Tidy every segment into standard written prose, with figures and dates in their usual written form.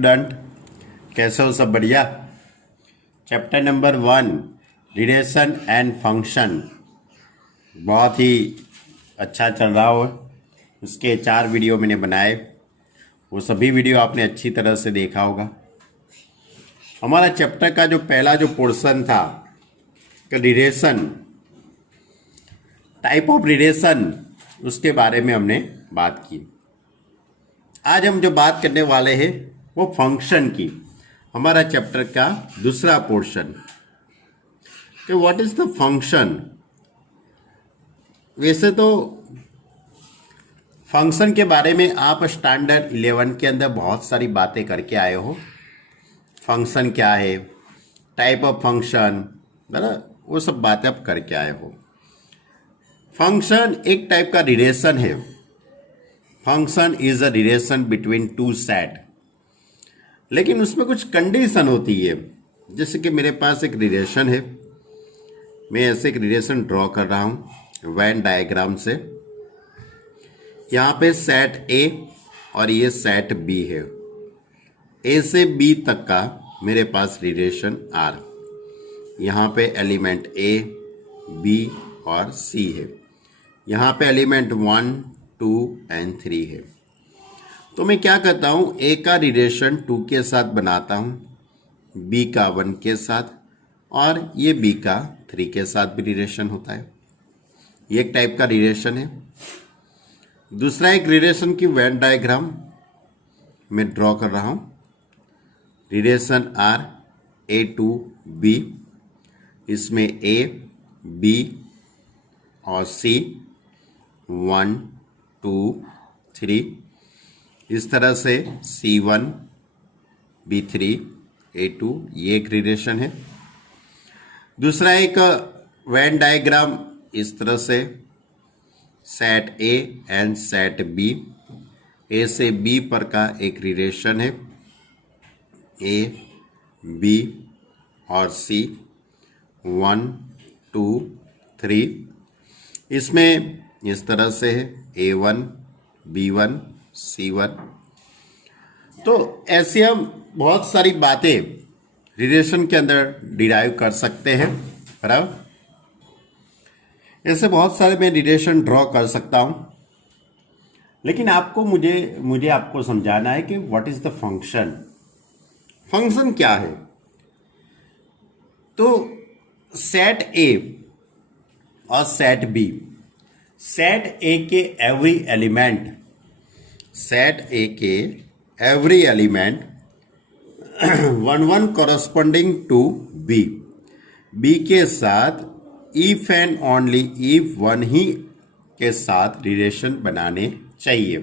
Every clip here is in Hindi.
स्टूडेंट, कैसे हो? सब बढ़िया। Chapter number 1 relation and function बहुत ही अच्छा चल रहा हो। उसके 4 वीडियो मैंने बनाए, वो सभी वीडियो आपने अच्छी तरह से देखा होगा। हमारा चैप्टर का जो पहला जो पोर्शन था रिलेशन, टाइप ऑफ रिलेशन, उसके बारे में हमने बात की। आज हम जो बात करने वाले हैं वो फंक्शन की। हमारा चैप्टर का दूसरा पोर्शन कि व्हाट इज द फंक्शन। वैसे तो फंक्शन के बारे में आप स्टैंडर्ड 11 के अंदर बहुत सारी बातें करके आए हो। फंक्शन क्या है, टाइप ऑफ फंक्शन, वो सब बातें आप करके आए हो। फंक्शन एक टाइप का रिलेशन है। Function is a relation between two set, लेकिन उसमें कुछ कंडीशन होती है। जैसे कि मेरे पास एक रिलेशन है, मैं ऐसे एक रिलेशन ड्रॉ कर रहा हूं वेन डायग्राम से। यहां पे सेट ए और ये सेट बी है। ए से बी तक का मेरे पास रिलेशन आर। यहां पे एलिमेंट ए, बी और सी है। यहां पे एलिमेंट 1, 2 एंड 3 है। तो मैं क्या करता हूं, ए का रिलेशन 2 के साथ बनाता हूं, बी का 1 के साथ, और ये बी का 3 के साथ भी रिलेशन होता है। ये एक टाइप का रिलेशन है। दूसरा एक रिलेशन की वेन डायग्राम मैं ड्रॉ कर रहा हूं। Relation R A to B, इसमें ए, बी और सी 1, 2, 3, इस तरह से C1, B3, A2, ये एक रिलेशन है। दूसरा एक वेन डायग्राम इस तरह से set A and set B, A से बी पर का एक रिलेशन है, ए, बी और सी 1, 2, 3। इसमें इस तरह से है A1, B1, C1। तो ऐसे हम बहुत सारी बातें रिलेशन के अंदर डिराइव कर सकते हैं, बराबर। ऐसे बहुत सारे मैं रिलेशन ड्रॉ कर सकता हूं, लेकिन आपको मुझे आपको समझाना है कि what is the function. Function क्या है? तो सेट ए और सेट बी, सेट ए के एवरी एलिमेंट, सेट ए के every element 1 corresponding to B, B के साथ इफ एंड ओनली इफ 1 ही के साथ रिलेशन बनाने चाहिए।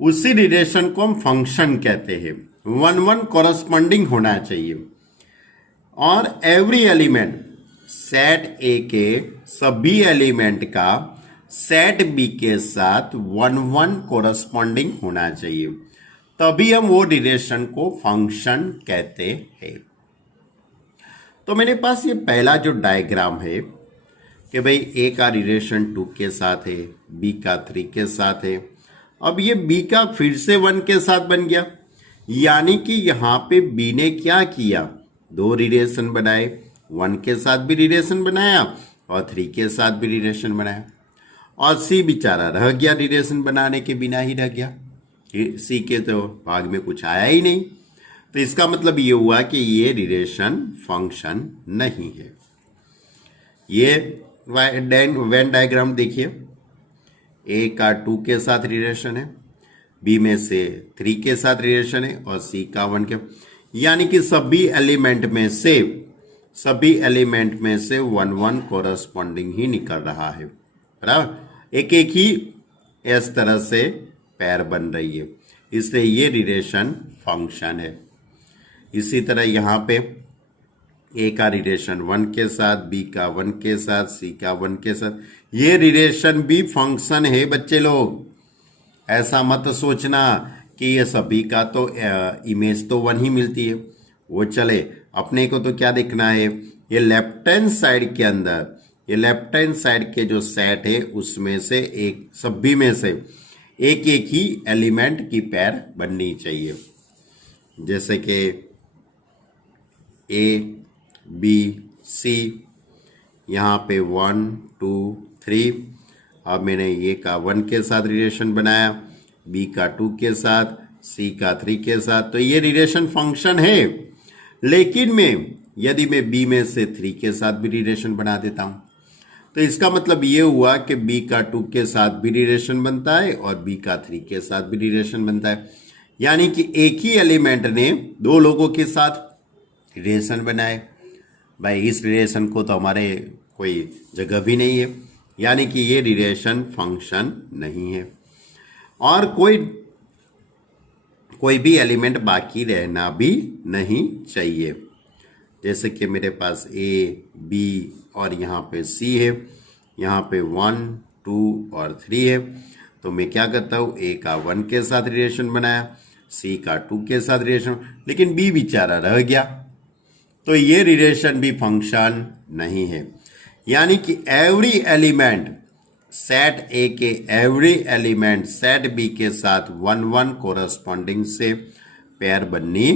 उसी रिलेशन को हम फंक्शन कहते हैं। 1 कॉरस्पॉन्डिंग होना चाहिए, और एवरी एलिमेंट सेट ए के सभी एलिमेंट का सेट बी के साथ 1 कोरस्पॉन्डिंग होना चाहिए, तभी हम वो रिलेशन को फंक्शन कहते हैं। तो मेरे पास ये पहला जो डायग्राम है कि भाई ए का रिलेशन 2 के साथ है, बी का 3 के साथ है। अब ये बी का फिर से 1 के साथ बन गया, यानी कि यहां पे बी ने क्या किया, 2 रिलेशन बनाए। 1 के साथ भी रिलेशन बनाया और 3 के साथ भी रिलेशन बनाया, और सी बेचारा रह गया, रिलेशन बनाने के बिना ही रह गया। सी के तो भाग में कुछ आया ही नहीं। तो इसका मतलब ये हुआ कि ये रिलेशन फंक्शन नहीं है। ये वेन डायग्राम देखिए, ए का 2 के साथ रिलेशन है, बी में से 3 के साथ रिलेशन है, और सी का 1 के, यानी कि सभी एलिमेंट में से 1 कोरस्पॉन्डिंग ही निकल रहा है, बराबर। एक एक ही इस तरह से पैर बन रही है, इसलिए ये रिलेशन फंक्शन है। इसी तरह यहाँ पे ए का रिलेशन 1 के साथ, बी का 1 के साथ, सी का 1 के साथ, ये रिलेशन भी फंक्शन है। बच्चे लोग ऐसा मत सोचना कि ये सभी का तो इमेज तो 1 ही मिलती है, वो चले। अपने को तो क्या देखना है, ये लेफ्ट हैंड साइड के अंदर, ये लेफ्ट हैंड साइड के जो सेट है उसमें से एक, सभी में से एक एक ही एलिमेंट की पैर बननी चाहिए। जैसे कि ए बी सी, यहाँ पे 1 2 3। अब मैंने ए का 1 के साथ रिलेशन बनाया, बी का 2 के साथ, सी का 3 के साथ, तो ये रिलेशन फंक्शन है। लेकिन यदि मैं बी में से 3 के साथ भी रिलेशन बना देता हूं, तो इसका मतलब ये हुआ कि बी का 2 के साथ भी रिलेशन बनता है और बी का 3 के साथ भी रिलेशन बनता है। यानी कि एक ही एलिमेंट ने दो लोगों के साथ रिलेशन बनाए। भाई इस रिलेशन को तो हमारे कोई जगह भी नहीं है, यानी कि ये रिलेशन फंक्शन नहीं है। और कोई भी एलिमेंट बाकी रहना भी नहीं चाहिए। जैसे कि मेरे पास ए बी और यहाँ पे सी है, यहाँ पे 1 2 और 3 है, तो मैं क्या करता हूँ, ए का 1 के साथ रिलेशन बनाया, सी का 2 के साथ रिलेशन, लेकिन बी बेचारा रह गया, तो ये रिलेशन भी फंक्शन नहीं है। यानी कि एवरी एलिमेंट सेट ए के एवरी एलिमेंट सेट बी के साथ 1 1 कोरस्पॉन्डिंग से पेयर बननी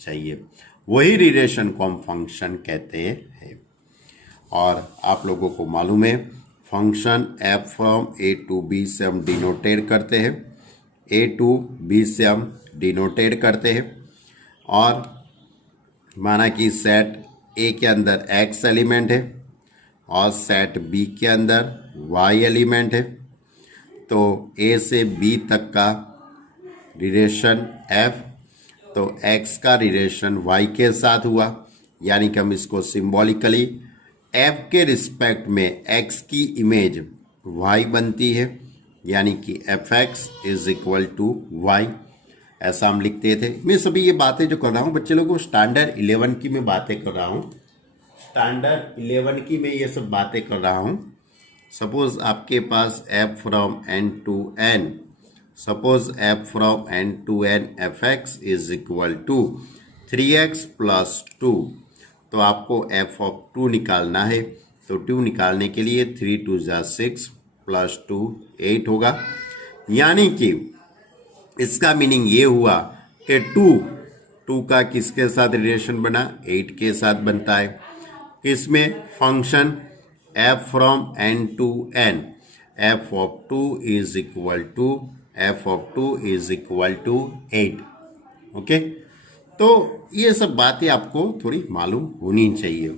चाहिए, वही रिलेशन को हम फंक्शन कहते हैं। और आप लोगों को मालूम है function F from A to B से हम डिनोटेट करते हैं, ए टू बी से हम डिनोटेट करते हैं। और माना कि सेट ए के अंदर एक्स एलिमेंट है और सेट बी के अंदर वाई एलिमेंट है, तो ए से बी तक का रिलेशन एफ, तो एक्स का रिलेशन वाई के साथ हुआ, यानी कि हम इसको सिंबॉलिकली एफ के रिस्पेक्ट में एक्स की इमेज वाई बनती है, यानी कि F X is equal to Y, ऐसा हम लिखते थे। मैं सभी ये बातें जो कर रहा हूँ बच्चे लोगों को स्टैंडर्ड 11 की मैं बातें कर रहा हूँ, स्टैंडर्ड 11 की मैं ये सब बातें कर रहा हूँ। सपोज आपके पास F from N to N, suppose F from N to N F X is equal to 3x plus 2, तो आपको एफ ऑफ 2 निकालना है, तो 2 निकालने के लिए 3 2 जा 6 प्लस 2 8 होगा। यानी कि इसका मीनिंग ये हुआ कि 2 का किसके साथ रिलेशन बना, 8 के साथ बनता है। इसमें function F from N to N, F of 2 is equal to F of 2 is equal to 8। Okay, तो ये सब बातें आपको थोड़ी मालूम होनी चाहिए।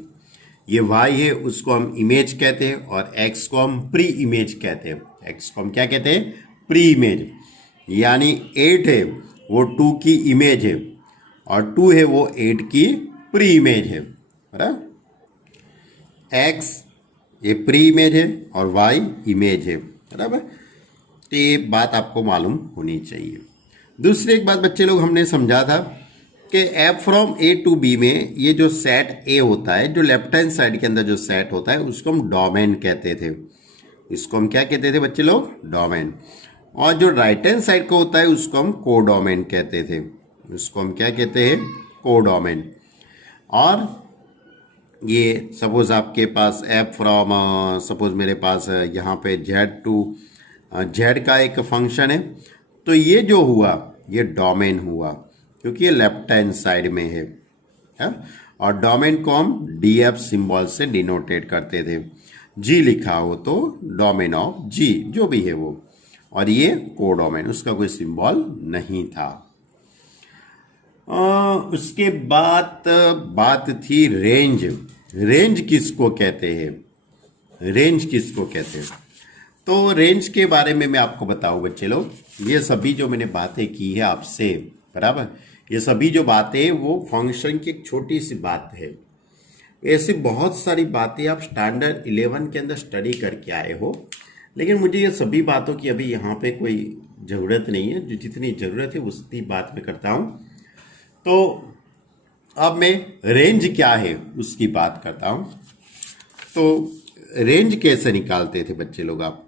ये y है उसको हम इमेज कहते हैं और x को हम प्री इमेज कहते हैं। x को हम क्या कहते हैं, प्री इमेज, यानी 8 है वो 2 की इमेज है और 2 है वो 8 की प्री इमेज है, बराबर। x ये प्री इमेज है और y इमेज है, बराबर। तो ये बात आपको मालूम होनी चाहिए। दूसरी एक बात बच्चे लोग हमने समझा था कि F from A to B में ये जो सेट ए होता है, जो लेफ्ट हैंड साइड के अंदर जो सेट होता है उसको हम डोमेन कहते थे। इसको हम क्या कहते थे बच्चे लोग, डोमेन। और जो राइट हैंड साइड का होता है उसको हम कोडोमेन कहते थे। उसको हम क्या कहते हैं, कोडोमेन। और ये सपोज आपके पास एफ फ्रॉम, सपोज मेरे पास यहाँ पे जेड टू जेड का एक फंक्शन है, तो ये जो हुआ ये डोमेन हुआ क्योंकि ये लेफ्ट हैंड साइड में है। और डोमेन को हम डी एफ सिंबल से डिनोटेट करते थे। जी लिखा हो तो डोमेन ऑफ जी जो भी है वो, और ये कोडोमेन, उसका कोई सिंबल नहीं था। उसके बाद बात थी रेंज। रेंज किसको कहते हैं, रेंज किसको कहते हैं? तो रेंज के बारे में मैं आपको बताऊं बच्चे लोग, ये सभी जो मैंने बातें की है आपसे, बराबर, ये सभी जो बातें वो फंक्शन की एक छोटी सी बात है। ऐसी बहुत सारी बातें आप स्टैंडर्ड 11 के अंदर स्टडी करके आए हो, लेकिन मुझे ये सभी बातों की अभी यहाँ पे कोई ज़रूरत नहीं है। जो जितनी ज़रूरत है उतनी बात मैं करता हूँ। तो अब मैं रेंज क्या है उसकी बात करता हूँ। तो रेंज कैसे निकालते थे बच्चे लोग? आप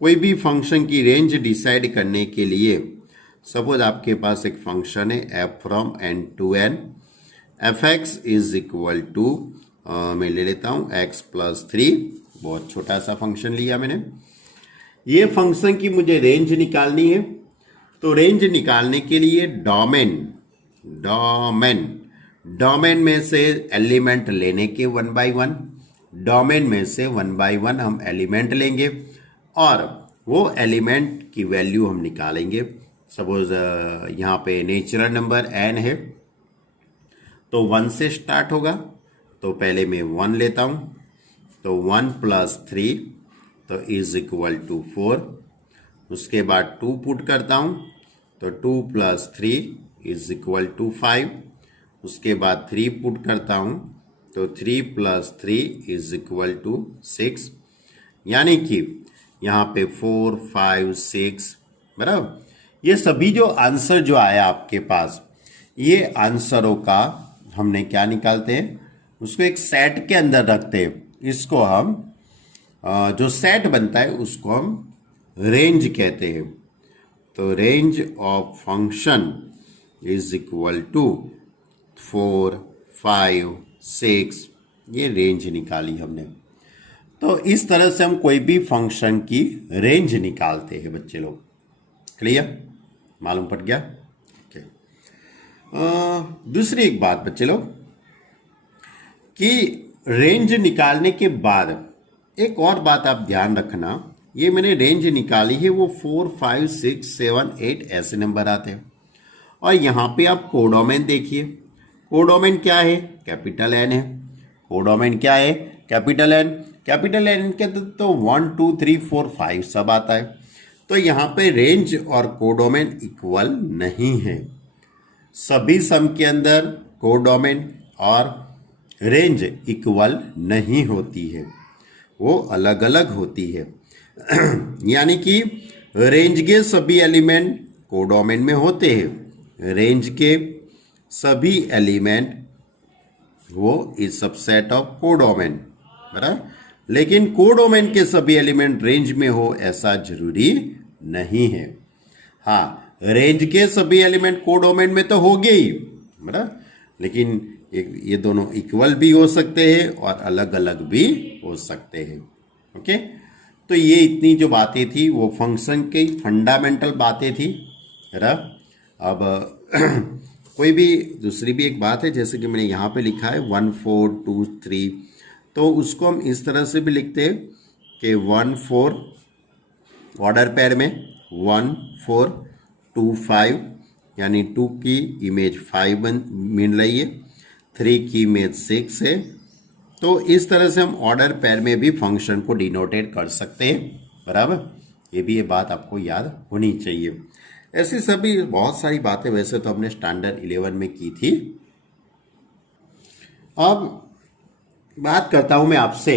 कोई भी फंक्शन की रेंज डिसाइड करने के लिए, सपोज आपके पास एक फंक्शन है F from N to N, F X is equal to, मैं ले लेता हूँ एक्स प्लस 3, बहुत छोटा सा फंक्शन लिया मैंने। ये फंक्शन की मुझे रेंज निकालनी है। तो रेंज निकालने के लिए डोमेन, डोमेन, डोमेन में से एलिमेंट लेने के 1 बाई 1, डोमेन में से 1 बाई 1 हम एलिमेंट लेंगे और वो एलिमेंट की वैल्यू हम निकालेंगे। सपोज यहाँ पे नेचुरल नंबर n है तो 1 से स्टार्ट होगा, तो पहले मैं 1 लेता हूँ, तो 1 प्लस 3 तो इज इक्वल टू 4। उसके बाद 2 पुट करता हूँ तो 2 प्लस 3 इज इक्वल टू 5। उसके बाद 3 पुट करता हूँ तो 3 प्लस 3 इज इक्वल टू 6। यानी कि यहाँ पे 4, 5, 6 बराबर। ये सभी जो आंसर जो आया आपके पास, ये आंसरों का हमने क्या निकालते हैं, उसको एक सेट के अंदर रखते हैं। इसको हम जो सेट बनता है उसको हम रेंज कहते हैं। तो range of function is equal to 4, 5, 6, ये रेंज निकाली हमने। तो इस तरह से हम कोई भी फंक्शन की रेंज निकालते हैं बच्चे लोग। क्लियर, मालूम पड़ गया? okay. दूसरी एक बात बच्चे लोग कि रेंज निकालने के बाद एक और बात आप ध्यान रखना, ये मैंने रेंज निकाली है वो 4, 5, 6, 7, 8 ऐसे नंबर आते हैं। और यहाँ पे आप कोडोमेन देखिए, कोडोमेन क्या है, कैपिटल एन है। कोडोमेन क्या है, कैपिटल एन। कैपिटल एन के तो 1, 2, 3, 4, 5 सब आता है। तो यहाँ पे रेंज और कोडोमेन इक्वल नहीं है। सभी सम के अंदर कोडोमेन और रेंज इक्वल नहीं होती है, वो अलग अलग होती है। यानी कि रेंज के सभी एलिमेंट कोडोमेन में होते हैं, रेंज के सभी एलिमेंट वो इज सबसेट ऑफ कोडोमेन बराबर। लेकिन कोडोमेन के सभी एलिमेंट रेंज में हो ऐसा जरूरी नहीं है। हाँ, रेंज के सभी एलिमेंट कोडोमेन में तो होंगे ही बराबर, लेकिन ये दोनों इक्वल भी हो सकते हैं और अलग अलग भी हो सकते हैं। ओके, तो ये इतनी जो बातें थी वो फंक्शन की फंडामेंटल बातें थी बराबर। अब कोई भी दूसरी भी एक बात है, जैसे कि मैंने यहाँ पे लिखा है 1, 4, 2, 3, तो उसको हम इस तरह से भी लिखते हैं कि 1, 4 ऑर्डर पेयर में 1, 4, 2, 5, यानी 2 की इमेज 5 मिल रही है, 3 की इमेज 6 है। तो इस तरह से हम ऑर्डर पेयर में भी फंक्शन को डिनोटेट कर सकते हैं बराबर। ये भी ये बात आपको याद होनी चाहिए। ऐसी सभी बहुत सारी बातें वैसे तो हमने स्टैंडर्ड 11 में की थी। अब बात करता हूं मैं आपसे,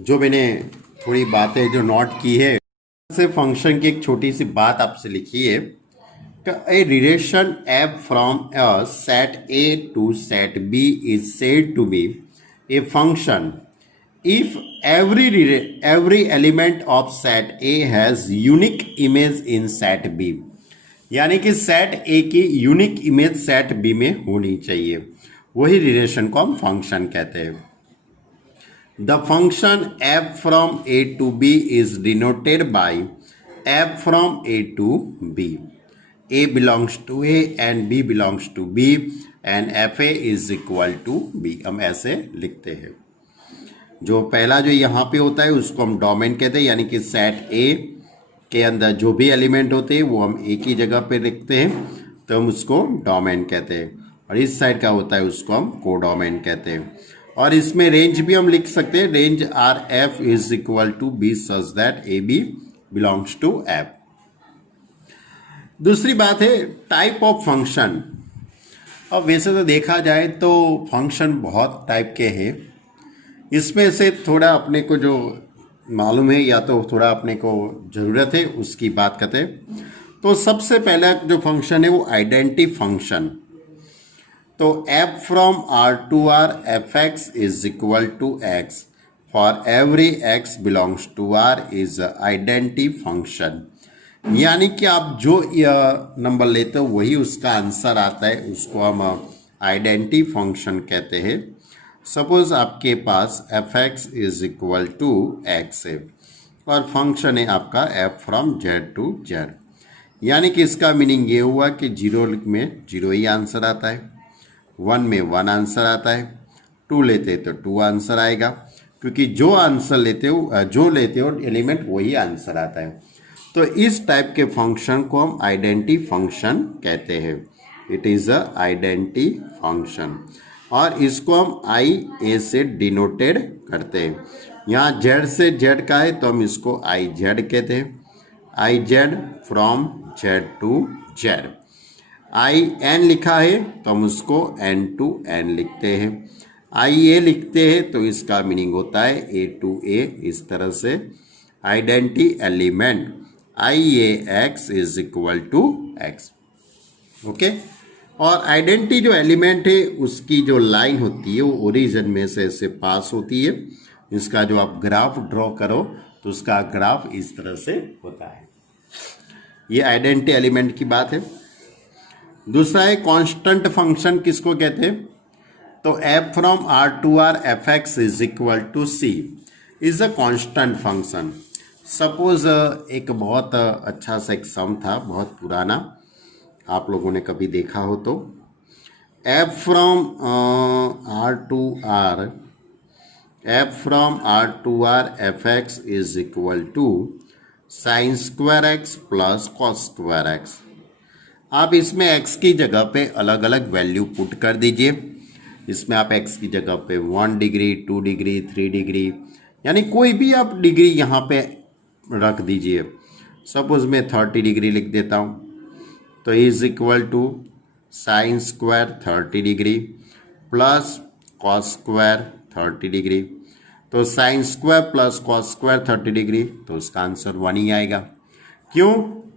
जो मैंने थोड़ी बातें जो नोट की है, से फंक्शन की एक छोटी सी बात आपसे लिखी है। A relation f from a set A to set B is said to be a function if every element of set A has unique image in set B। यानी कि सेट A की यूनिक इमेज सेट B में होनी चाहिए, वही रिलेशन को हम फंक्शन कहते हैं। The function f from A to B is denoted by f from A to B। A belongs to A and B belongs to B and FA is equal to B। हम ऐसे लिखते हैं। जो पहला जो यहाँ पे होता है उसको हम डोमेन कहते हैं, यानी कि सेट A के अंदर जो भी एलिमेंट होते हैं वो हम एक ही जगह पे लिखते हैं, तो हम उसको डोमेन कहते हैं। और इस साइड का होता है उसको हम कोडोमेन कहते हैं। और इसमें रेंज भी हम लिख सकते हैं, range R F is equal to B such that AB belongs to F। दूसरी बात है टाइप ऑफ फंक्शन। अब वैसे तो देखा जाए तो फंक्शन बहुत टाइप के हैं, इसमें से थोड़ा अपने को जो मालूम है या तो थोड़ा अपने को ज़रूरत है उसकी बात करते हैं। तो सबसे पहला जो फंक्शन है वो आइडेंटिटी फंक्शन। तो f from R to R f(x) is equal to x for every x belongs to R is identity function. यानी कि आप जो नंबर लेते हो वही उसका आंसर आता है, उसको हम आइडेंटिटी फंक्शन कहते हैं। सपोज आपके पास f(x) is equal to x है और फंक्शन है आपका f from Z to Z। यानी कि इसका मीनिंग ये हुआ कि 0 में 0 ही आंसर आता है, 1 में 1 आंसर आता है, 2 लेते तो 2 आंसर आएगा, क्योंकि जो आंसर लेते हो एलिमेंट वही आंसर आता है। तो इस टाइप के फंक्शन को हम आइडेंटिटी फंक्शन कहते हैं। It is a identity function, और इसको हम आई ए से डिनोटेड करते हैं। यहाँ जेड से जेड का है तो हम इसको आई जेड कहते हैं, I Z from Z to Z. I N लिखा है तो हम उसको एन टू एन लिखते हैं। आई ए लिखते हैं तो इसका मीनिंग होता है ए टू ए। इस तरह से identity element I A X is equal to X. Okay, और आइडेंटिटी जो एलिमेंट है उसकी जो लाइन होती है वो ओरिजिन में से ऐसे पास होती है। इसका जो आप ग्राफ ड्रॉ करो तो उसका ग्राफ इस तरह से होता है। ये आइडेंटिटी एलिमेंट की बात है। दूसरा है कांस्टेंट फंक्शन, किसको कहते हैं? तो F from R to R F X is equal to C is a constant function. Suppose एक बहुत अच्छा सा एक सम था, बहुत पुराना, आप लोगों ने कभी देखा हो तो, F from R to R, F from R to R F X is equal to sine square X plus cos square X. आप इसमें x की जगह पे अलग अलग वैल्यू पुट कर दीजिए। इसमें आप x की जगह पे 1 डिग्री, 2 डिग्री, 3 डिग्री, यानी कोई भी आप डिग्री यहाँ पे रख दीजिए। सपोज मैं 30 डिग्री लिख देता हूँ, तो is equal to sine square 30 degree plus cos square 30 degree. तो sine square plus cos square 30 degree, तो उसका आंसर 1 ही आएगा। क्यों?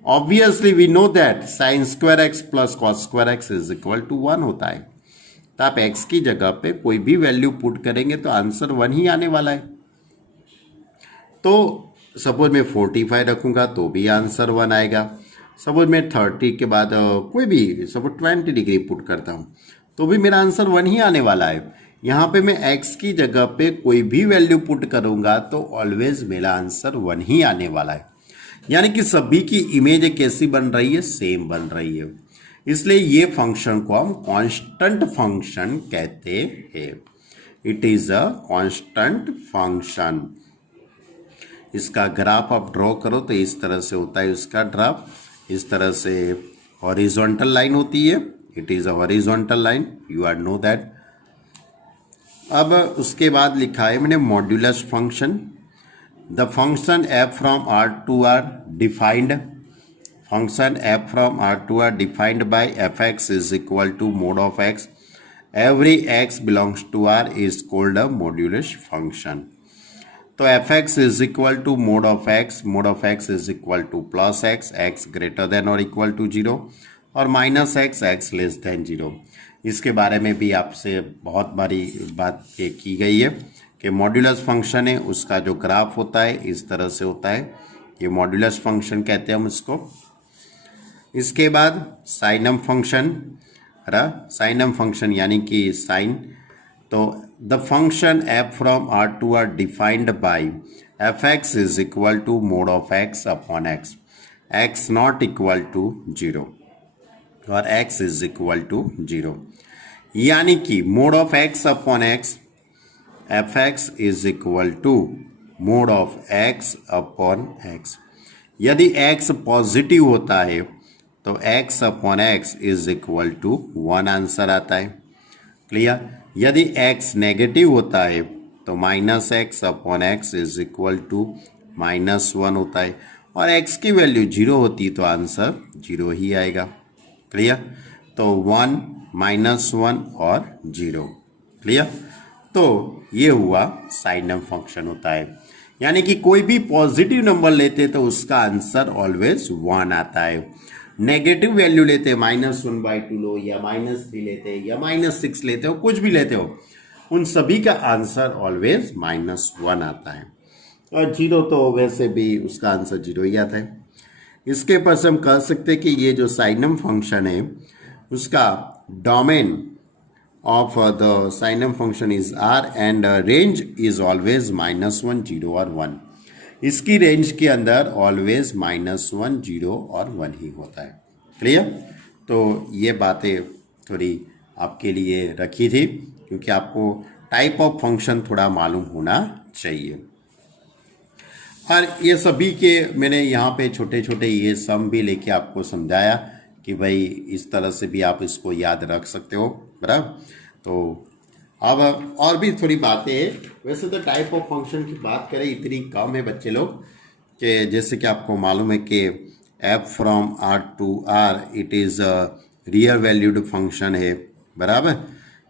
Obviously we know that sine square X plus cos square X is equal to 1 होता है। तो आप x की जगह पे कोई भी वैल्यू पुट करेंगे तो आंसर 1 ही आने वाला है। तो सपोज मैं 45 रखूंगा तो भी आंसर 1 आएगा। सपोज मैं 30 के बाद कोई भी सपोज 20 डिग्री पुट करता हूँ तो भी मेरा आंसर 1 ही आने वाला है। यहाँ पे मैं x की जगह पे कोई भी वैल्यू पुट करूंगा तो ऑलवेज मेरा आंसर 1 ही आने वाला है। यानी कि सभी की इमेज कैसी बन रही है? सेम बन रही है। इसलिए ये फंक्शन को हम कांस्टेंट फंक्शन कहते हैं। It is a constant function. इसका ग्राफ आप ड्रॉ करो तो इस तरह से होता है उसका ग्राफ। इस तरह से हॉरिजॉन्टल लाइन होती है। It is a horizontal line, you are know that. अब उसके बाद लिखा है मैंने modulus function. The function f from R to R defined, function f from R to R defined by fx is equal to mod of x. Every x belongs to R is called a modulus function. तो fx is equal to mod of x is equal to plus x greater than or equal to 0 और minus x less than 0। इसके बारे में भी आपसे बहुत बारी बात की गई है कि मॉड्यूलस फंक्शन है, उसका जो ग्राफ होता है इस तरह से होता है। ये मॉड्यूलस फंक्शन कहते हैं हम इसको। इसके बाद साइनम फंक्शन, साइनम फंक्शन यानी कि साइन। तो the function F from R to R defined by F X is equal to mod of X upon X, X not equal to 0 और एक्स इज इक्वल टू 0। यानी कि mod of X upon X, F X is equal to mod of X upon X. यदि x पॉजिटिव होता है तो x upon X is equal to 1 answer आता है। क्लियर? यदि x नेगेटिव होता है तो minus X upon X is equal to -1 होता है, और x की वैल्यू 0 होती तो आंसर 0 ही आएगा। क्लियर? तो 1 -1 और 0। क्लियर? तो ये हुआ साइनम फंक्शन होता है। यानी कि कोई भी पॉजिटिव नंबर लेते तो उसका आंसर ऑलवेज 1 आता है। नेगेटिव वैल्यू लेते -1/2 लो या -3 लेते या -6 लेते हो, कुछ भी लेते हो, उन सभी का आंसर ऑलवेज -1 आता है। और 0 तो वैसे भी उसका आंसर 0 ही आता है। इसके पास हम कह सकते हैं कि ये जो साइनम फंक्शन है उसका domain of the sinum function is R and range is always -1, 0 और 1। इसकी रेंज के अंदर ऑलवेज -1, 0 और 1 ही होता है। क्लियर? तो ये बातें थोड़ी आपके लिए रखी थी क्योंकि आपको टाइप ऑफ फंक्शन थोड़ा मालूम होना चाहिए। और ये सभी के मैंने यहाँ पे छोटे छोटे ये सम भी लेके आपको समझाया कि भाई इस तरह से भी आप इसको याद रख सकते हो, बराबर। तो अब और भी थोड़ी बातें हैं। वैसे तो टाइप ऑफ फंक्शन की बात करें इतनी कम है बच्चे लोग कि जैसे कि आपको मालूम है कि F from R to R it is a real valued function है, बराबर।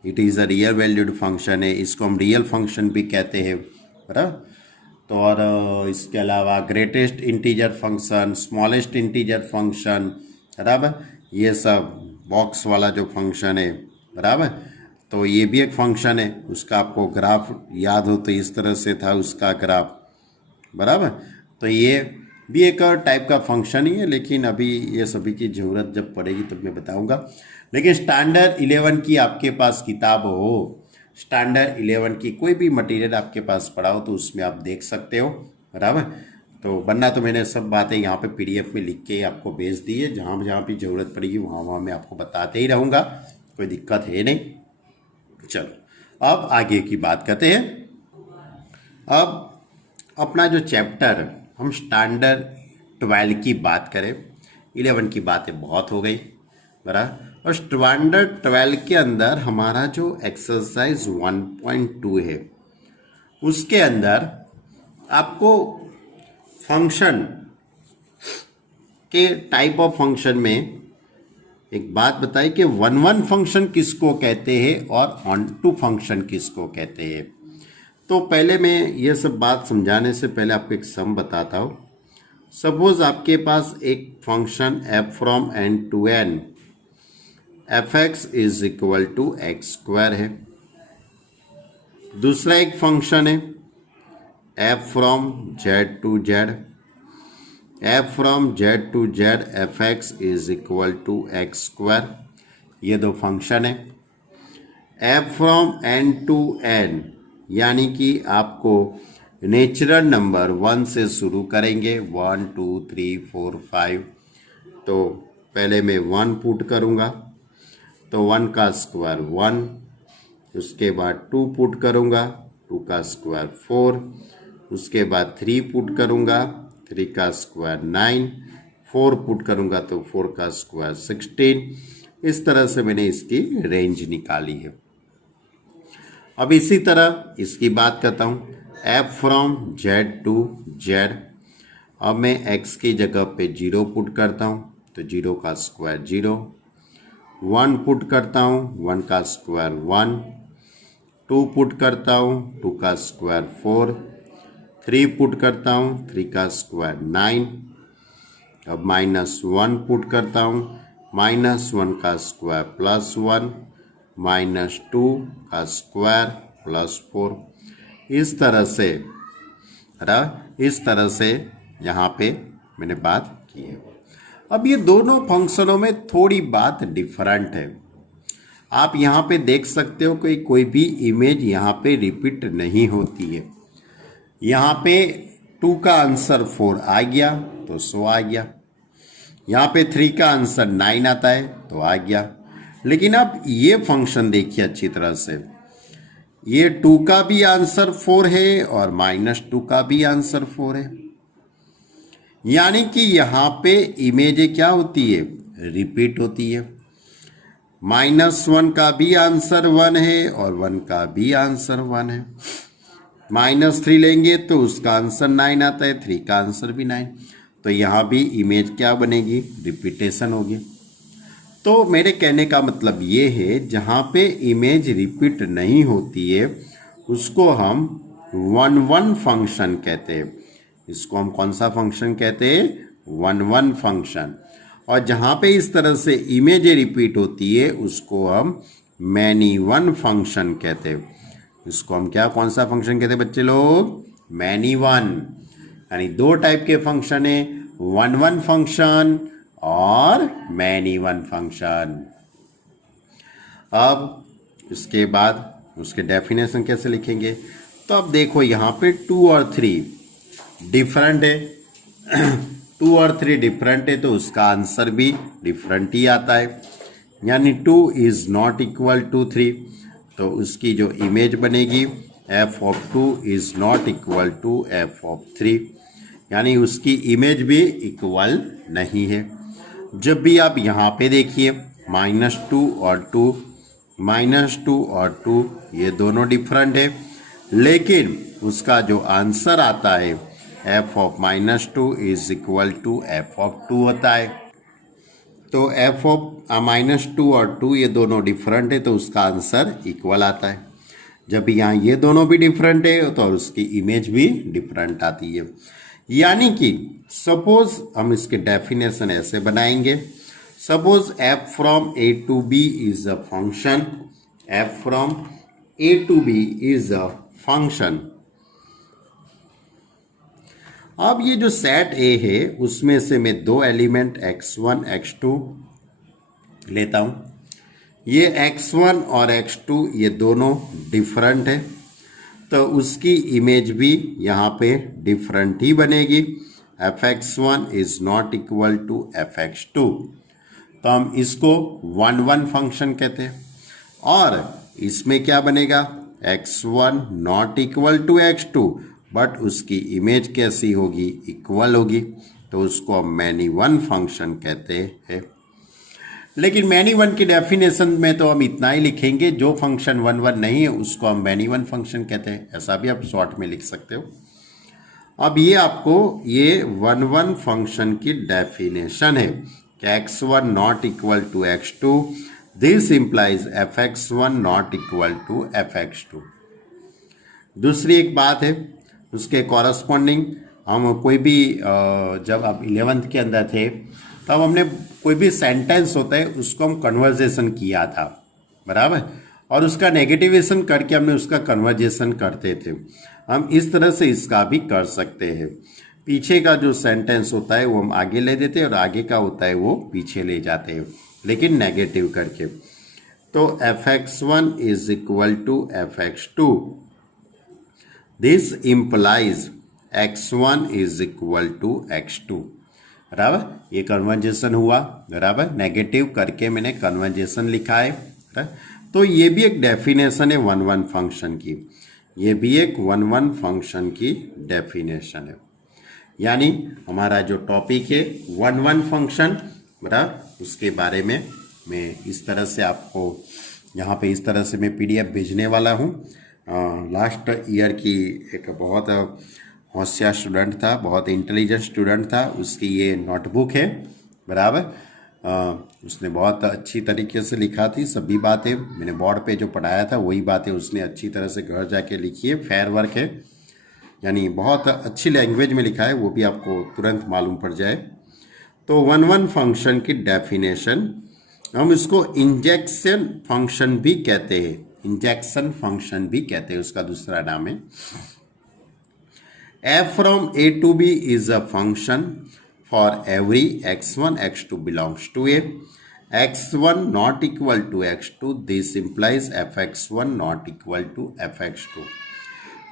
It is a real valued function है, इसको हम रियल फंक्शन भी कहते हैं, बराबर। तो और इसके अलावा greatest integer function, smallest integer function, बराबर, ये सब बॉक्स वाला जो फंक्शन है, बराबर। तो ये भी एक फंक्शन है, उसका आपको ग्राफ याद हो तो इस तरह से था उसका ग्राफ, बराबर। तो ये भी एक टाइप का फंक्शन ही है, लेकिन अभी ये सभी की ज़रूरत जब पड़ेगी तब मैं बताऊंगा। लेकिन स्टैंडर्ड 11 की आपके पास किताब हो, स्टैंडर्ड 11 की कोई भी मटेरियल आपके पास पड़ा हो तो उसमें आप देख सकते हो, बराबर। तो वरना तो मैंने सब बातें यहाँ पे PDF में लिख के आपको भेज दी है, जहाँ जहाँ भी ज़रूरत पड़ेगी वहाँ वहाँ मैं आपको बताते ही रहूँगा, कोई दिक्कत है नहीं। चलो अब आगे की बात करते हैं। अब अपना जो चैप्टर हम स्टैंडर्ड 12 की बात करें, 11 की बातें बहुत हो गई, बराबर। और स्टैंडर्ड 12 के अंदर हमारा जो एक्सरसाइज 1.2 है उसके अंदर आपको फंक्शन के टाइप ऑफ फंक्शन में एक बात बताई कि 1 फंक्शन किसको कहते हैं और ऑन टू फंक्शन किसको कहते हैं। तो पहले मैं ये सब बात समझाने से पहले आपको एक सम बताता हूँ। सपोज आपके पास एक function f from n to n fx is equal to X square है। दूसरा एक फंक्शन है f from z to z, f from z to z fx is equal to X square. ये दो फंक्शन है। f from n to n यानी कि आपको नेचुरल नंबर 1 से शुरू करेंगे, 1 2 3 4 5। तो पहले मैं 1 पुट करूँगा तो 1 का स्क्वायर 1, उसके बाद 2 पुट करूँगा, 2 का स्क्वायर 4, उसके बाद 3 पुट करूँगा, 3 का स्क्वायर 9, 4 पुट करूँगा तो 4 का स्क्वायर 16। इस तरह से मैंने इसकी रेंज निकाली है। अब इसी तरह इसकी बात करता हूँ, f from z to z। अब मैं x की जगह पे 0 पुट करता हूँ तो 0 का स्क्वायर 0, 1 पुट करता हूँ, 1 का स्क्वायर 1, 2 पुट करता हूँ, 2 का स्क्वायर 4, 3 पुट करता हूँ, 3 का स्क्वायर 9। अब -1 पुट करता हूँ, -1 का स्क्वायर +1, -2 का स्क्वायर +4। इस तरह से यहाँ पे मैंने बात की है। अब ये दोनों फंक्शनों में थोड़ी बात डिफरेंट है। आप यहाँ पे देख सकते हो कि कोई भी इमेज यहाँ पे रिपीट नहीं होती है। यहाँ पे 2 का आंसर 4 आ गया तो 100 आ गया, यहाँ पे 3 का आंसर 9 आता है तो आ गया। लेकिन अब ये फंक्शन देखिए अच्छी तरह से, ये 2 का भी आंसर 4 है और -2 का भी आंसर 4 है, यानी कि यहाँ पे इमेज क्या होती है, रिपीट होती है। -1 का भी आंसर 1 है और 1 का भी आंसर 1 है। -3 लेंगे तो उसका आंसर 9 आता है, 3 का आंसर भी 9। तो यहाँ भी इमेज क्या बनेगी, रिपीटेशन होगी। तो मेरे कहने का मतलब ये है, जहाँ पे इमेज रिपीट नहीं होती है उसको हम 1 फंक्शन कहते हैं। इसको हम कौन सा फंक्शन कहते हैं, 1 फंक्शन। और जहाँ पे इस तरह से इमेज रिपीट होती है उसको हम मैनी 1 फंक्शन कहते हैं। इसको हम क्या, कौन सा फंक्शन कहते हैं बच्चे लोग, मैनी 1। यानी 2 टाइप के फंक्शन है, 1 फंक्शन और मैनी 1 फंक्शन। अब इसके बाद उसके डेफिनेशन कैसे लिखेंगे, तो अब देखो यहाँ पे 2 और 3, डिफरेंट है 2 और 3 डिफरेंट है तो उसका आंसर भी डिफरेंट ही आता है। यानी 2 इज नॉट इक्वल टू 3, तो उसकी जो इमेज बनेगी f of 2 is not equal to f of 3, यानी उसकी इमेज भी इक्वल नहीं है। जब भी आप यहाँ पे देखिए -2 और 2, -2 और 2 ये दोनों डिफरेंट है, लेकिन उसका जो आंसर आता है f of -2 is equal to f of 2 होता है। तो f ऑफ -2 और 2 ये दोनों डिफरेंट है तो उसका आंसर इक्वल आता है। जब यहाँ ये दोनों भी डिफरेंट है तो उसकी इमेज भी डिफरेंट आती है। यानी कि सपोज हम इसके डेफिनेशन ऐसे बनाएंगे, suppose f from a to b is a function, f from a to b is a function. अब ये जो सेट A है उसमें से मैं 2 एलिमेंट x1 x2 लेता हूं। ये x1 और x2 ये दोनों डिफरेंट है तो उसकी इमेज भी यहाँ पे डिफरेंट ही बनेगी। fx1 is not equal to fx2, तो हम इसको 1 फंक्शन कहते हैं। और इसमें क्या बनेगा, x1 not equal to x2, but उसकी इमेज कैसी होगी, इक्वल होगी, तो उसको हम मैनी वन फंक्शन कहते हैं। लेकिन मैनी वन की डेफिनेशन में तो हम इतना ही लिखेंगे, जो फंक्शन 1 नहीं है उसको हम मैनी वन फंक्शन कहते हैं, ऐसा भी आप शॉर्ट में लिख सकते हो। अब ये आपको ये 1 फंक्शन की डेफिनेशन है कि x1 not equal to x2, this implies fx1 not equal to fx2। दूसरी एक बात है, उसके कॉरस्पॉन्डिंग हम कोई भी जब आप 11th के अंदर थे तब हमने कोई भी सेंटेंस होता है उसको हम कन्वर्जेशन किया था, बराबर, और उसका नेगेटिवेशन करके हमने उसका कन्वर्जेशन करते थे। हम इस तरह से इसका भी कर सकते हैं। पीछे का जो सेंटेंस होता है वो हम आगे ले देते हैं और आगे का होता है वो पीछे ले जाते हैं, लेकिन नेगेटिव करके। तो fx1 is equal to fx2, this implies x1 is equal to x2, बराबर। ये कन्वर्जेशन हुआ, बराबर, नेगेटिव करके मैंने कन्वर्जेशन लिखा है। तो ये भी एक डेफिनेशन है 1 फंक्शन की, ये भी एक 1 फंक्शन की डेफिनेशन है। यानी हमारा जो टॉपिक है 1 फंक्शन, बराबर, उसके बारे में मैं इस तरह से आपको यहाँ पे इस तरह से मैं PDF भेजने वाला हूँ। लास्ट ईयर की एक बहुत होशियार स्टूडेंट था, बहुत इंटेलिजेंट स्टूडेंट था, उसकी ये नोटबुक है, बराबर। उसने बहुत अच्छी तरीके से लिखा थी, सभी बातें मैंने बोर्ड पे जो पढ़ाया था वही बातें उसने अच्छी तरह से घर जाके लिखी है, फेयर वर्क है, यानी बहुत अच्छी लैंग्वेज में लिखा है, वो भी आपको तुरंत मालूम पड़ जाए। तो 1 फंक्शन की डेफिनेशन, हम इसको इंजेक्शन फंक्शन भी कहते हैं, इंजेक्शन फंक्शन भी कहते हैं, उसका दूसरा नाम है। f from a to b is a function for every x1 x2 belongs to a, x1 not equal to x2, this implies fx1 not equal to fx2,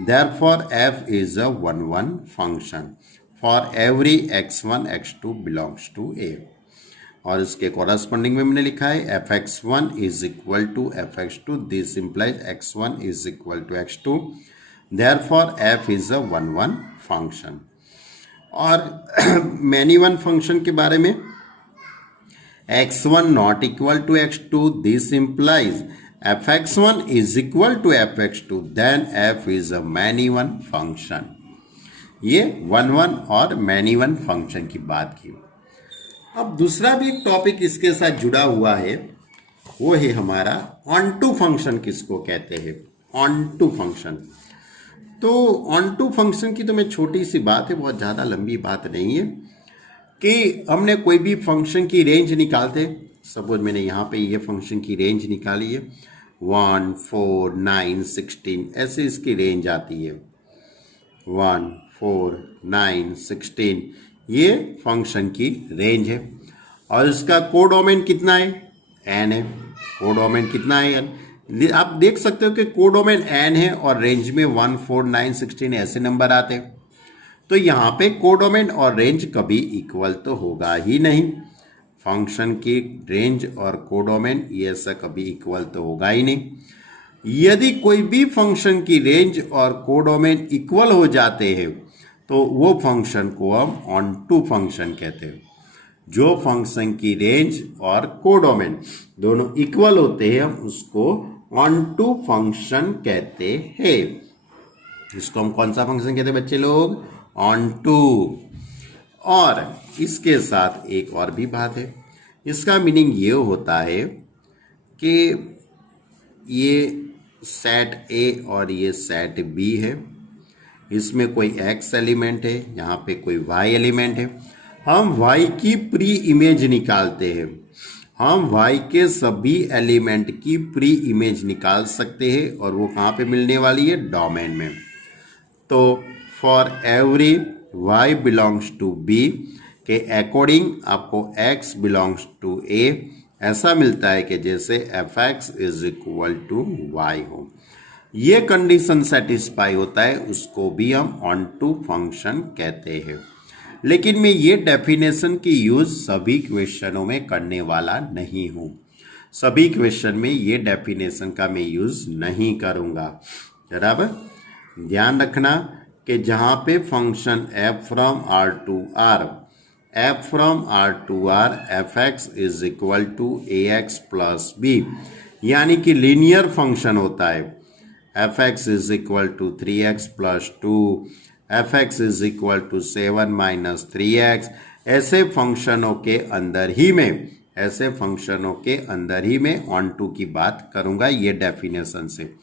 therefore f is a 1 function for every x1 x2 belongs to a। और इसके कॉरस्पॉन्डिंग में मैंने लिखा है fx1 is equal to fx2, this implies x1 is equal to x2, therefore f is a 1 function। और मैनी वन फंक्शन के बारे में, x1 not equal to x2, this implies fx1 is equal to fx2, then f is a many one function। ये 1 और मैनी वन फंक्शन की बात की। अब दूसरा भी एक टॉपिक इसके साथ जुड़ा हुआ है, वो है हमारा ऑन टू फंक्शन। किसको कहते हैं, ऑन टू फंक्शन। तो ऑन टू फंक्शन की तो मैं छोटी सी बात है, बहुत ज़्यादा लंबी बात नहीं है, कि हमने कोई भी फंक्शन की रेंज निकालते। सपोज मैंने यहाँ पे ये फंक्शन की रेंज निकाली है 1 4 9 16, ऐसे इसकी रेंज आती है 1 4 9 16, ये फंक्शन की रेंज है। और इसका कोडोमेन कितना है, n है। कोडोमेन कितना है, n। आप देख सकते हो कि कोडोमेन n है और रेंज में 1 4 9 16 ऐसे नंबर आते हैं। तो यहाँ पे कोडोमेन और रेंज कभी इक्वल तो होगा ही नहीं। फंक्शन की रेंज और कोडोमेन ये ऐसा कभी इक्वल तो होगा ही नहीं। यदि कोई भी फंक्शन की रेंज और कोडोमेन इक्वल हो जाते हैं तो वो फंक्शन को हम ऑन टू फंक्शन कहते हैं। जो फंक्शन की रेंज और कोडोमेन दोनों इक्वल होते हैं हम उसको ऑन टू फंक्शन कहते हैं। इसको हम कौन सा फंक्शन कहते हैं बच्चे लोग? Onto. और इसके साथ एक और भी बात है, इसका मीनिंग ये होता है कि ये सेट ए और ये सेट बी है, इसमें कोई एक्स एलिमेंट है, यहाँ पे कोई वाई एलिमेंट है। हम वाई की प्री इमेज निकालते हैं, हम वाई के सभी एलिमेंट की प्री इमेज निकाल सकते हैं और वो कहाँ पे मिलने वाली है? डोमेन में। तो for every y belongs to b के अकॉर्डिंग आपको x बिलोंग्स टू a ऐसा मिलता है कि जैसे fx is equal to y हो। ये कंडीशन सेटिस्फाई होता है, उसको भी हम ऑन टू फंक्शन कहते हैं। लेकिन मैं ये डेफिनेशन की यूज सभी क्वेश्चनों में करने वाला नहीं हूँ। सभी क्वेश्चन में ये डेफिनेशन का मैं यूज नहीं करूँगा। बराबर ध्यान रखना कि जहाँ पे function f from r to r, f from r to r fx is equal to ax plus b, यानी कि लीनियर फंक्शन होता है। fx is equal to 3x plus 2, fx is equal to 7 minus 3x। ऐसे फंक्शनों के अंदर ही मैं ऑन टू की बात करूँगा ये डेफिनेशन से,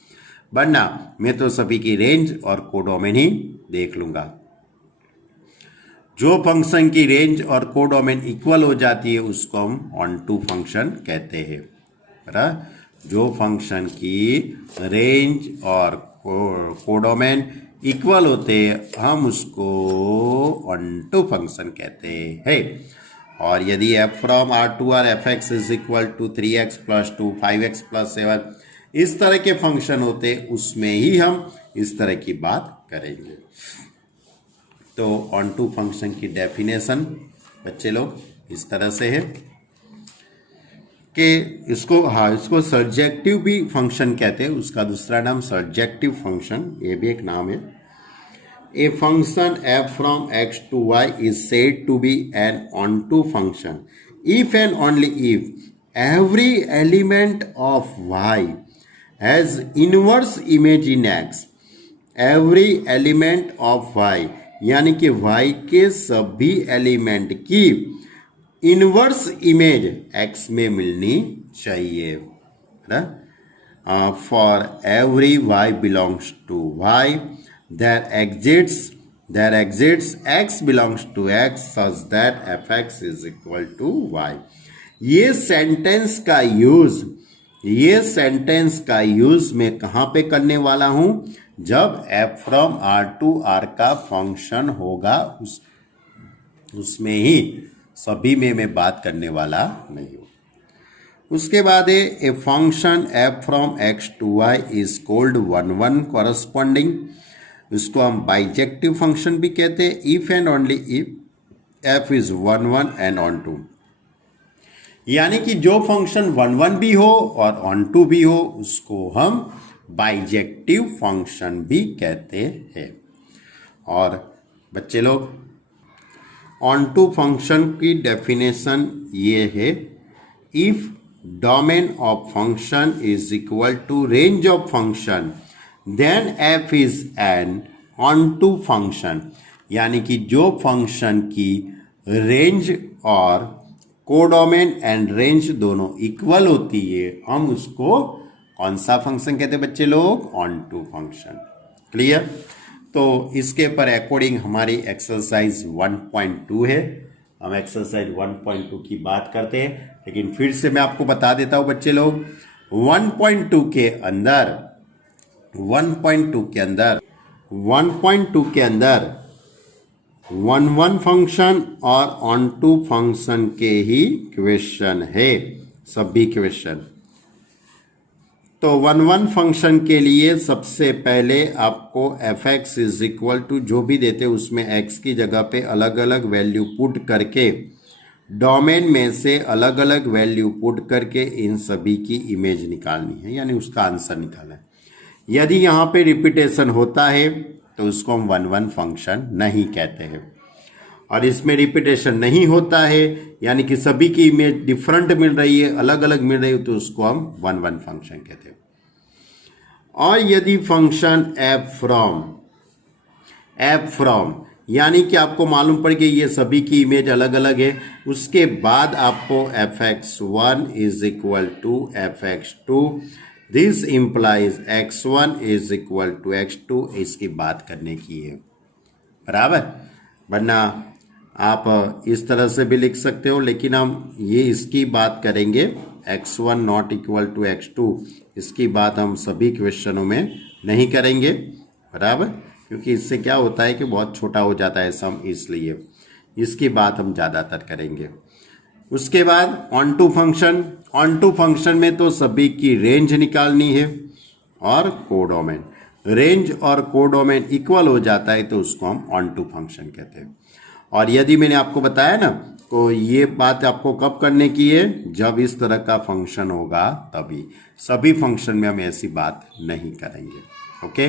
वरना मैं तो सभी की रेंज और कोडोमेन ही देख लूंगा। जो फंक्शन की रेंज और कोडोमेन इक्वल हो जाती है उसको हम ऑन टू फंक्शन कहते हैं। बराबर जो फंक्शन की रेंज और कोडोमेन इक्वल होते हैं हम उसको ऑन टू फंक्शन कहते हैं। और यदि f from r to r fx is equal to 3x plus 2 5x plus 7 इस तरह के फंक्शन होते उसमें ही हम इस तरह की बात करेंगे। तो ऑन टू फंक्शन की डेफिनेशन बच्चे लोग इस तरह से है कि इसको सर्जेक्टिव भी फंक्शन कहते हैं। उसका दूसरा नाम सर्जेक्टिव फंक्शन, ये भी एक नाम है। A function f from x to y is said to be an onto function if and only if every element of y has inverse image in x। every element of y यानी कि y के सभी एलिमेंट की इनवर्स इमेज x में मिलनी चाहिए। For every y belongs to y there exists x belongs to x such that fx is equal to y। ये सेंटेंस का यूज मैं कहाँ पे करने वाला हूँ? जब f from r to r का फंक्शन होगा उसमें ही, सभी में मैं बात करने वाला नहीं हूँ। उसके बाद है a function f from x to y is called 1 corresponding. इसको हम बाइजेक्टिव फंक्शन भी कहते हैं if and only if f is 1 and onto, यानी कि जो फंक्शन 1 भी हो और ऑन टू भी हो उसको हम बाइजेक्टिव फंक्शन भी कहते हैं। और बच्चे लोग ऑन टू फंक्शन की डेफिनेशन ये है, if domain of function is equal to range of function then f is an onto function, यानी कि जो फंक्शन की रेंज और कोडोमेन एंड रेंज दोनों इक्वल होती है हम उसको कौन सा फंक्शन कहते हैं बच्चे लोग? Onto function. क्लियर? तो इसके पर अकॉर्डिंग हमारी एक्सरसाइज 1.2 है। हम एक्सरसाइज 1.2 की बात करते हैं, लेकिन फिर से मैं आपको बता देता हूं बच्चे लोग 1.2 के अंदर 1 फंक्शन और ऑन टू फंक्शन के ही क्वेश्चन है, सभी क्वेश्चन। तो 1 1 फंक्शन के लिए सबसे पहले आपको F X is equal to जो भी देते उसमें एक्स की जगह पे अलग अलग वैल्यू पुट करके डोमेन में से अलग अलग वैल्यू पुट करके इन सभी की इमेज निकालनी है, यानी उसका आंसर निकालना है। यदि यहाँ पे रिपीटेशन होता है तो उसको हम 1 1 फंक्शन नहीं कहते हैं, और इसमें रिपीटेशन नहीं होता है यानी कि सभी की इमेज डिफरेंट मिल रही है, अलग अलग मिल रही है, तो उसको हम 1 1 फंक्शन कहते हैं। और यदि फंक्शन एफ फ्रॉम यानी कि आपको मालूम पड़ गया ये सभी की इमेज अलग अलग है, उसके बाद आपको F X one is equal to F X two, this implies X one is equal to X two, इसकी बात करने की है, बराबर। वरना आप इस तरह से भी लिख सकते हो, लेकिन हम ये इसकी बात करेंगे X one not equal to X two, इसकी बात हम सभी क्वेश्चनों में नहीं करेंगे, बराबर, क्योंकि इससे क्या होता है कि बहुत छोटा हो जाता है सम, इसलिए इसकी बात हम ज़्यादातर करेंगे। उसके बाद ऑन टू फंक्शन में तो सभी की रेंज निकालनी है और कोडोमेन, रेंज और कोडोमेन इक्वल हो जाता है तो उसको हम ऑन टू फंक्शन कहते हैं। और यदि मैंने आपको बताया ना, तो ये बात आपको कब करने की है, जब इस तरह का फंक्शन होगा तभी, सभी फंक्शन में हम ऐसी बात नहीं करेंगे। ओके,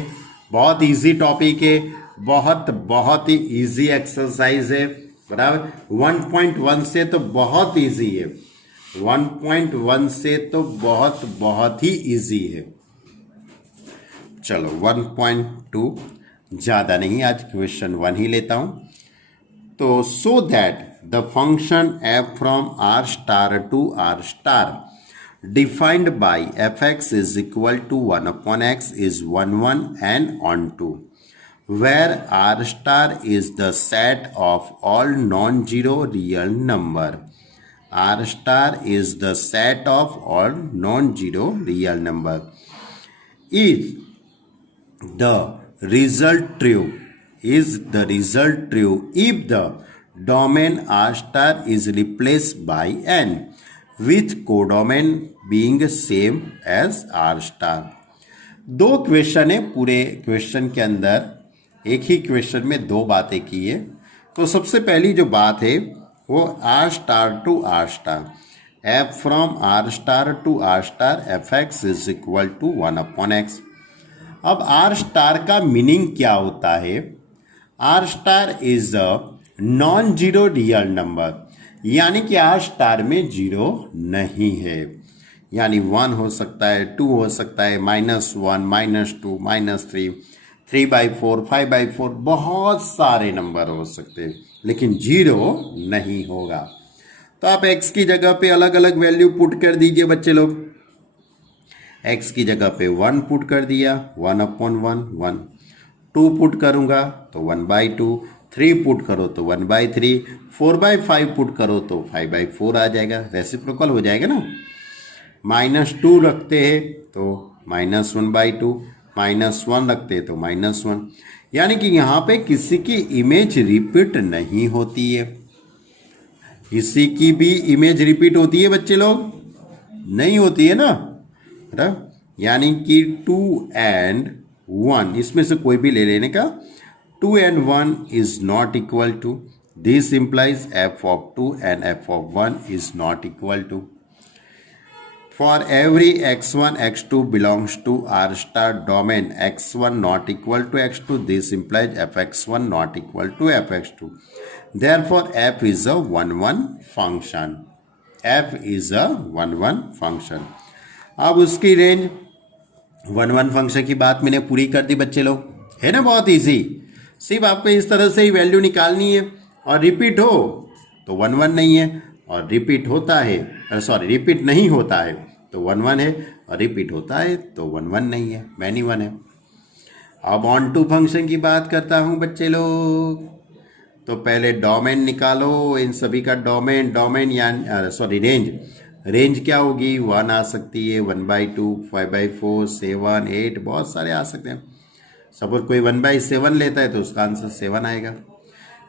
बहुत इजी टॉपिक है, बहुत ही इजी एक्सरसाइज है, बराबर। 1.1 से तो बहुत इजी है, 1.1 से तो बहुत ही इजी है। चलो 1.2 ज़्यादा नहीं, आज क्वेश्चन 1 ही लेता हूँ। तो so that the function F from R star to R star defined by F X is equal to 1 upon X is 1 1 and onto, where R star is the set of all non zero real number, R star is the set of all non zero real number, is the result true if the domain R star is replaced by n with codomain being same as R star। दो क्वेश्चन है, पूरे क्वेश्चन के अंदर एक ही क्वेश्चन में दो बातें की है। तो सबसे पहली जो बात है वो R star to R star, F from R star to R star F X is equal to 1 upon X. अब आर स्टार का मीनिंग क्या होता है, R star is a non zero real number, यानी कि आर स्टार में जीरो नहीं है, यानी 1 हो सकता है, 2 हो सकता है, -1, -2, -3, 3/4, 5/4, बहुत सारे नंबर हो सकते हैं, लेकिन जीरो नहीं होगा। तो आप एक्स की जगह पे अलग अलग वैल्यू पुट कर दीजिए बच्चे लोग। x की जगह पे 1 पुट कर दिया, 1 अपॉन 1 1, 2 पुट करूंगा तो 1/2, 3 पुट करो तो 1/3, 4/5 पुट करो तो 5/4 आ जाएगा, रेसिप्रोकल हो जाएगा ना। -2 रखते हैं तो -1/2, -1 रखते हैं तो -1, यानी कि यहाँ पे किसी की इमेज रिपीट नहीं होती है। किसी की भी इमेज रिपीट होती है बच्चे लोग? नहीं होती है ना, यानी कि 2 and 1 इसमें से कोई भी ले लेने का, 2 and 1 is not equal to, this implies f of 2 and f of 1 is not equal to। For every x1 x2 belongs to R star domain x1 not equal to x2, this implies fx1 not equal to fx2, therefore f is a 1 1 function, f is a 1 1 function। अब उसकी रेंज 1 1 फंक्शन की बात मैंने पूरी कर दी बच्चे लोग, है ना, बहुत इजी। सिर्फ आपको इस तरह से ही वैल्यू निकालनी है, और रिपीट हो तो 1 1 नहीं है, और रिपीट होता है, रिपीट नहीं होता है तो 1 1 है, और रिपीट होता है तो 1 1 नहीं है, मैनी 1 है। अब ऑन टू फंक्शन की बात करता हूँ बच्चे लोग। तो पहले डोमेन निकालो, इन सभी का डोमेन यानी रेंज क्या होगी, 1 आ सकती है, 1/2, 5/4, 7, 8, बहुत सारे आ सकते हैं। सपोज कोई 1/7 लेता है तो उसका आंसर 7 आएगा,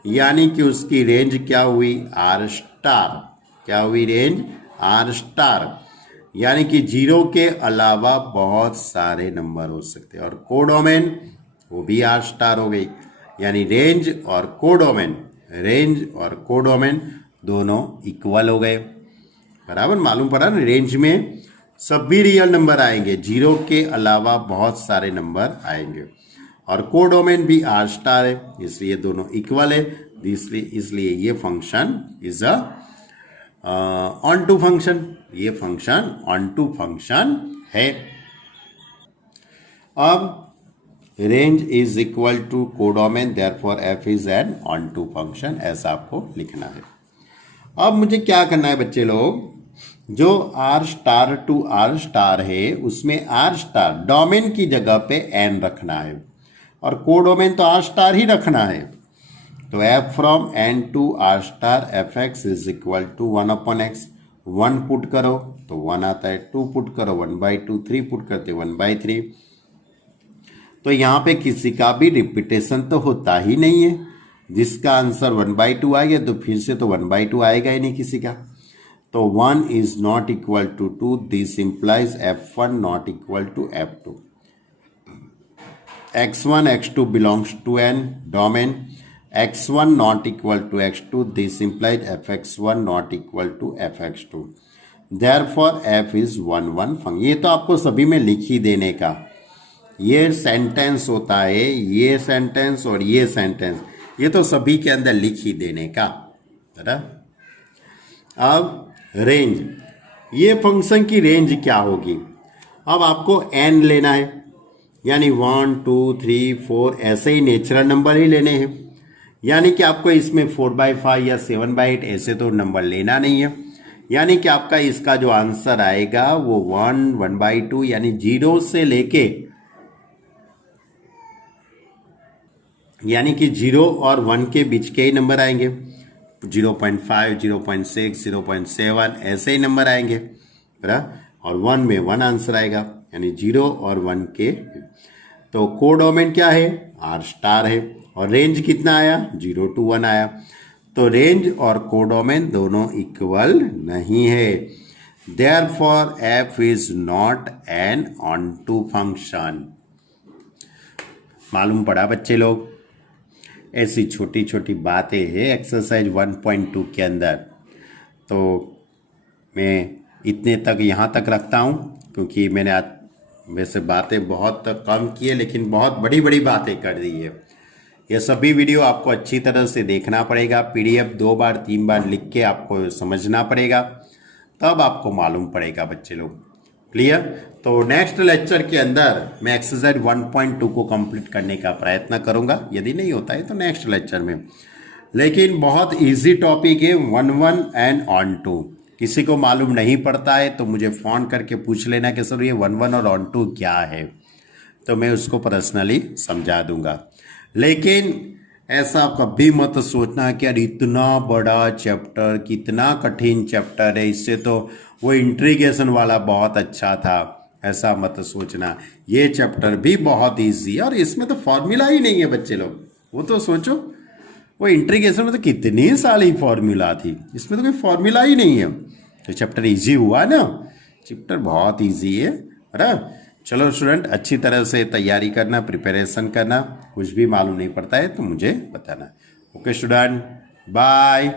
यानी कि उसकी रेंज क्या हुई, आर स्टार। क्या हुई रेंज, आर स्टार, यानी कि 0 के अलावा बहुत सारे नंबर हो सकते हैं। और कोडोमेन वो भी आर स्टार हो गई, यानी रेंज और कोडोमेन दोनों इक्वल हो गए। बराबर मालूम पड़ा ना, रेंज में सभी रियल नंबर आएंगे, 0 के अलावा बहुत सारे नंबर आएंगे। और कोडोमेन भी आर स्टार है, इसलिए दोनों इक्वल है, इसलिए ये function is a onto function, ये फंक्शन ऑन टू फंक्शन है। अब range is equal to codomain, therefore F is an onto function, ऐसा आपको लिखना है। अब मुझे क्या करना है बच्चे लोग, जो R star to R star है उसमें आर स्टार डोमेन की जगह पे एन रखना है, और कोडोमेन तो आर स्टार ही रखना है। तो F from N to R star F X is equal to 1/x। 1 put करो तो 1 आता है, 2 पुट करो 1/2, 3 पुट करते 1/3। तो यहाँ पे किसी का भी रिपीटेशन तो होता ही नहीं है, जिसका आंसर 1/2 आ गया तो फिर से तो 1/2 आएगा ही नहीं किसी का। तो 1 is not equal to 2, this implies f1 not equal to f2। x1 x2 belongs to N domain, x1 not equal to x2, this implies fx1 not equal to fx2, therefore f is 1 1 function. ये तो आपको सभी में लिख ही देने का, ये सेंटेंस होता है, ये सेंटेंस और ये सेंटेंस, ये तो सभी के अंदर लिख ही देने का। अब रेंज, ये फंक्शन की रेंज क्या होगी, अब आपको n लेना है, यानी 1 2 3 4 ऐसे ही नेचुरल नंबर ही लेने हैं, यानी कि आपको इसमें 4/5 या 7/8 ऐसे तो नंबर लेना नहीं है। यानी कि आपका इसका जो आंसर आएगा वो 1 1/2 यानी 0 से लेके, यानी कि 0 और 1 के बीच के ही नंबर आएंगे, 0.5 0.6 0.7 ऐसे ही नंबर आएंगे, और 1 में 1 आंसर आएगा, यानी 0 और 1 के। तो कोडोमेन क्या है, आर स्टार है, और रेंज कितना आया 0 to 1 आया। तो रेंज और कोडोमेन दोनों इक्वल नहीं है, therefore F is not an onto function. मालूम पड़ा बच्चे लोग, ऐसी छोटी छोटी बातें हैं एक्सरसाइज 1.2 के अंदर। तो मैं इतने तक यहाँ तक रखता हूँ, क्योंकि मैंने आज वैसे बातें बहुत कम की है, लेकिन बहुत बड़ी बड़ी बातें कर दी है। ये सभी वीडियो आपको अच्छी तरह से देखना पड़ेगा, पीडीएफ 2 बार 3 बार लिख के आपको समझना पड़ेगा, तब आपको मालूम पड़ेगा बच्चे लोग। क्लियर? तो नेक्स्ट लेक्चर के अंदर मैं एक्सरसाइज 1.2 को कंप्लीट करने का प्रयत्न करूंगा, यदि नहीं होता है तो नेक्स्ट लेक्चर में। लेकिन बहुत इजी टॉपिक है 1 एंड ऑन टू। किसी को मालूम नहीं पड़ता है तो मुझे फ़ोन करके पूछ लेना कि सर ये 1 और ऑन टू क्या है, तो मैं उसको पर्सनली समझा दूंगा। लेकिन ऐसा कभी मत सोचना कि यार इतना बड़ा चैप्टर, कितना कठिन चैप्टर है, इससे तो वो इंट्रीगेशन वाला बहुत अच्छा था, ऐसा मत सोचना। ये चैप्टर भी बहुत इजी है, और इसमें तो फॉर्मूला ही नहीं है बच्चे लोग। वो तो सोचो, वो इंट्रीगेशन में तो कितनी सारी फॉर्मूला थी, इसमें तो कोई फॉर्मूला ही नहीं है। तो चैप्टर इजी हुआ ना, चैप्टर बहुत इजी है। बराबर? चलो स्टूडेंट, अच्छी तरह से तैयारी करना, प्रिपरेशन करना। कुछ भी मालूम नहीं पड़ता है तो मुझे बताना। Okay student, bye.